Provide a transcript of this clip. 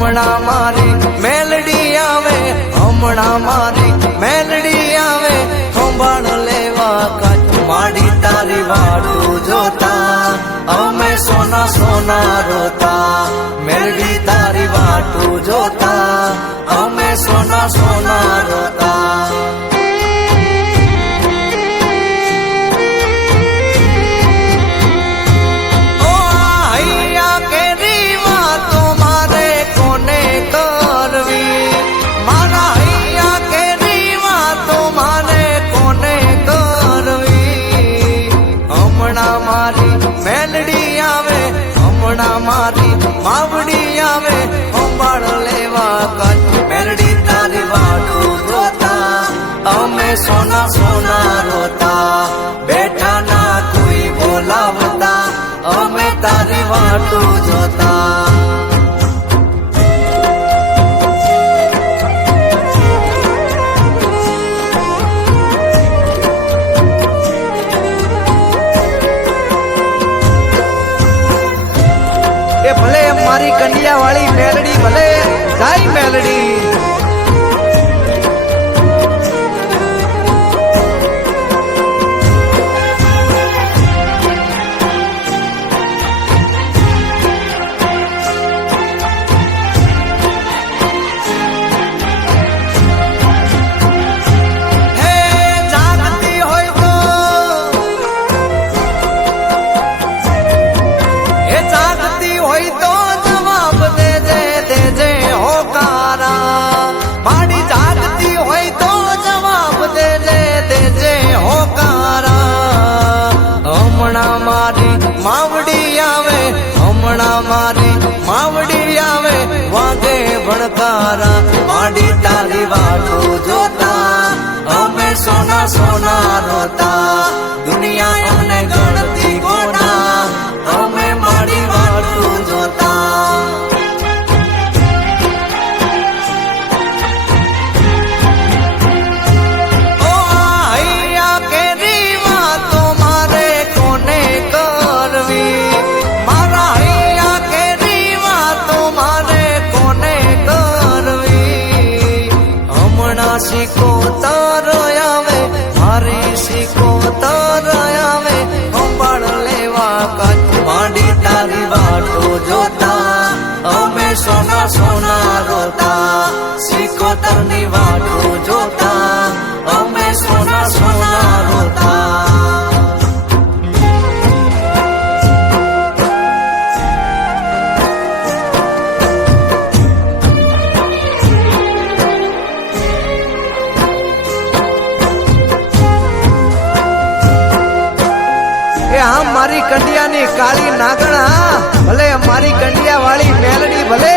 હમણાં મારી મેલડી આવે, હમણાં મારી મેલડી આવે, સંભાળ લેવા કાચ માડી તારી વાટું જોતા અમે સોના સોના રોતા, મેલડી તારી વાટું જોતા અમે સોના સોના રોતા. મેલડી આવે, હમણાં મારી માવડી આવે, સંભાળ લેવા કાચ મેલડી તારી વાટું જોતા અમે સોના સોના રોતા, બેઠા ના કોઈ બોલાવતા અમે તારી વાટું જોતા. ભલે મારી કંડિયા વાળી મેલડી ભલે જાય મેલડી. માવડી આવે, હમણાં મારી માવડી આવે, વાગે ભણકારા માડી તારી વાટું જોતા અમે સોના સોના રોતા, દુનિયા એમને ગણતી ગોડા અમે માડી વાટું જોતા. સિકોતર આવે, મારી સિકોતર આવે, સંભાળ લેવા કાચ માડી તારી વાટું જોતા અમે સોના સોના રોતા, સિકોતર ની વાટું જોતા અમે સોના સોના રોતા. હા મારી કંડિયાની કાળી નાગણા ભલે મારી કંડિયા વાળી મેલડી ભલે